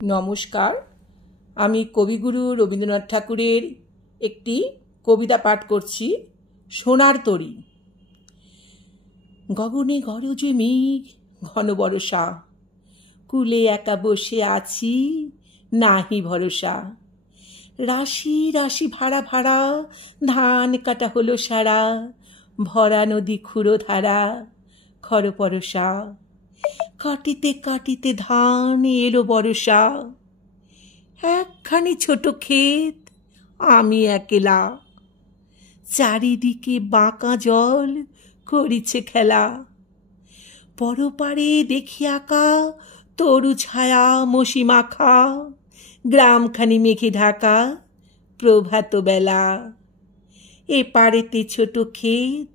নমস্কার, আমি কবিগুরু রবীন্দ্রনাথ ঠাকুরের একটি কবিতা পাঠ করছি, সোনার তরী। গগনে গরজে মেঘ, ঘন বরষা, কুলে একা বসে আছি, নাহি ভরসা। রাশি রাশি ভাড়া ভাড়া, ধান কাটা হলো সারা, ভরা নদী ক্ষুরো ধারা, খর পরশা। কাটিতে কাটিতে ধান এলো বরষা, একখানি ছোট ক্ষেত, আমি একলা। চারিদিকে বাঁকা জল করিছে খেলা, পরপারে দেখি আঁকা তরু ছায়া মশি মাখা, গ্রামখানি মেঘে ঢাকা প্রভাত বেলা। এ পারেতে ছোট ক্ষেত,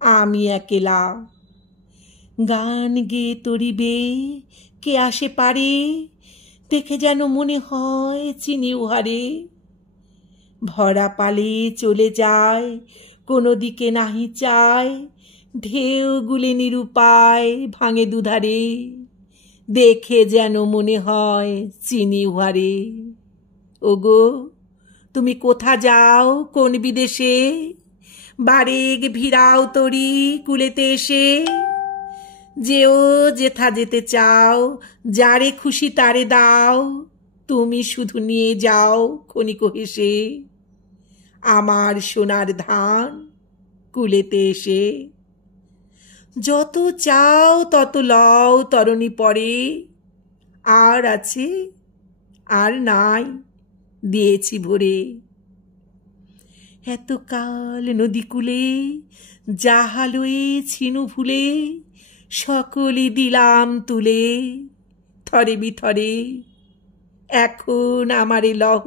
আমি একলা। গান গেয়ে তরিবে কে আসে পারে, দেখে যেন মনে হয় চিনি উহারে। ভরা পালে চলে যায়, কোনো দিকে নাহি চায়, ঢেউ গুলে নিরুপায় ভাঙে দুধারে, দেখে যেন মনে হয় চিনি উহারে। ওগো তুমি কোথা যাও কোন বিদেশে, বারেক ভিড়াও তরি কুলেতে এসে। যেও যেথা যেতে চাও, যারে খুশি তারে দাও, তুমি শুধু নিয়ে যাও ক্ষণিক হেসে, আমার সোনার ধান কুলেতে এসে। যত চাও তত লও তরণী পরে, আর আছে আর নাই দিয়েছি ভরে। এতকাল নদী কূলে জাহালয়ে ছিনু ভুলে, সকলে দিলাম তুলে থরে বিথরে। এখন আমারে লহ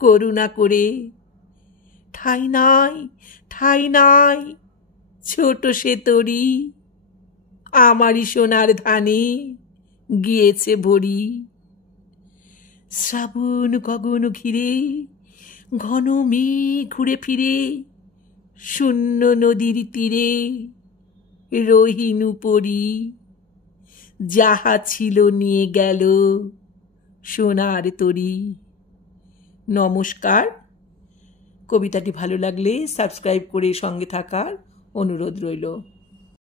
করুণা করে, ঠাই নাই ঠাই নাই ছোট সে তরি, আমারই সোনার ধানে গিয়েছে ভরি। শ্রাবণ গগন ঘিরে ঘন মেঘ ঘুরে ফিরে, শূন্য নদীর তীরে রহিনু পরি, যাহা ছিল নিয়ে গেল সোনার তরী। নমস্কার। কবিতাটি ভালো লাগলে সাবস্ক্রাইব করে সঙ্গে থাকার অনুরোধ রইল।